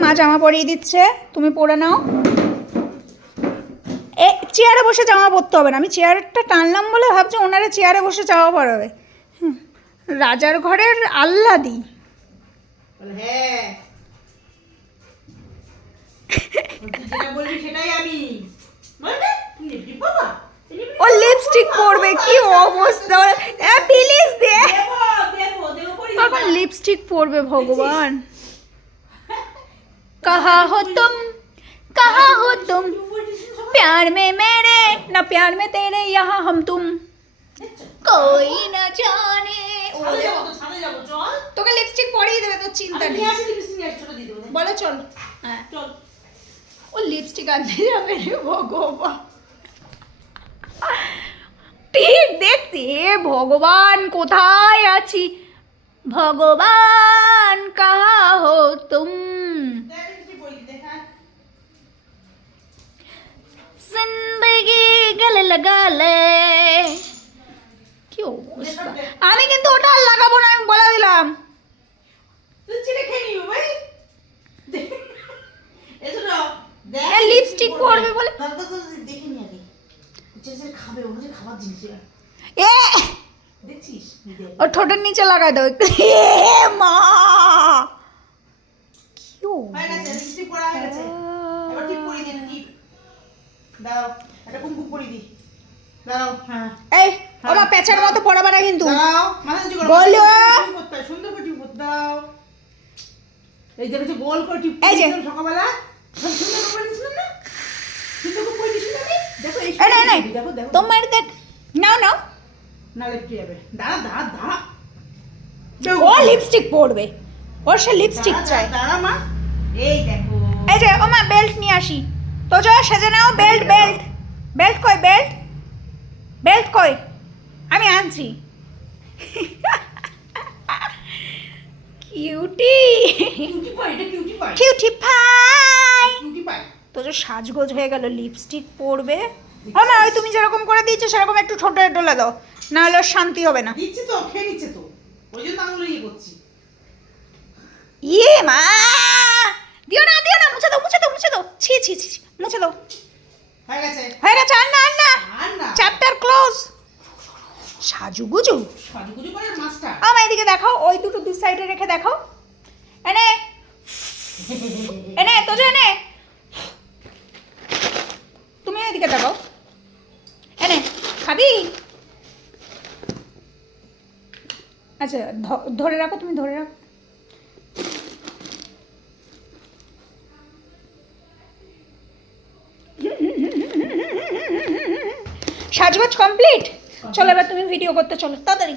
মা জামা পরিয়ে দিচ্ছে, তুমি পরে নাও। এ চেয়ারে বসে জামা পরতে হবে না, আমি চেয়ারটা টানলাম বলে ভাবছি ওনারা চেয়ারে বসে জামা পরাবে। রাজার ঘরের আহ্লাদি। হ্যাঁ বলবি সেটাই আমি। ও লিপস্টিক পরবে, কি অবস্থা! প্লিজ দে, এখন লিপস্টিক পরবে। ভগবান, कहा हो तुम, कहा हो तुम, प्यार में मेरे ना प्यार में तेरे, यहाँ हम तुम कोई ना जाने। তোকে লিপস্টিক পরিয়ে দেবে, তোর চিন্তা নেই। বলে চল। হ্যাঁ ও লিপস্টিক আনতে যাবে রে ভগবান। ঠিক দেখতে, ভগবান কোথায় আছি, ভগবান কাহা হো তুম, জিন্দগি গলে লাগালে। কি অবস্থা! আমি কিন্তু ওটা আর লাগাবো না, আমি বলে দিলাম। লিপস্টিক পরবে বলে ও ঠোঁটের নিচে লাগাই দাও একটু। মা কি এই ওমা পেঁচার মতো পড়াবে না কিন্তু। বলো এই দেখো গোল করে টিপ সকালবেলা তোমার দেখ, নাও নাও, ও লিপস্টিক পরবে, ওর সে লিপস্টিক চাই। এই যে ও মা বেল্ট নিয়ে আসি তো, যা সেজে নাও। বেল্ট বেল্ট বেল্ট কই, বেল্ট বেল্ট কই, আমি আনছি। কিউটি কিউটি পাই, তো যে সাজগোজ হয়ে গেল, লিপস্টিক পরবে। ও মা ওই তুমি যেরকম করে দিয়েছো সেরকম একটু ঠোঁটে ডলে দাও, না হলে শান্তি হবে না। দিচ্ছি তো, খেয়ে নিচ্ছে তো, ওই জন্য আঙুল ইয়ে করছি। ইয়ে মা, দিও না দিও না, মুছে দাও মুছে দাও মুছে দাও, ছি ছি ছি, মুছে দাও। হয়ে গেছে হয়ে গেছে, আর না চ্যাপ্টার ক্লোজ। সাজুগুজু সাজুগুজু করে মাস্টার। আমার এদিকে দেখাও, ওই দুটো দু সাইডে রেখে দেখাও। এনে এনে তো যে এনে, তুমি এদিকে দেখাও। এনে খাবি? আচ্ছা ধরে রাখো, তুমি ধরে রাখো। সাজগোজ কমপ্লিট। চলো এবার তুমি ভিডিও করতে চলো তাড়াতাড়ি।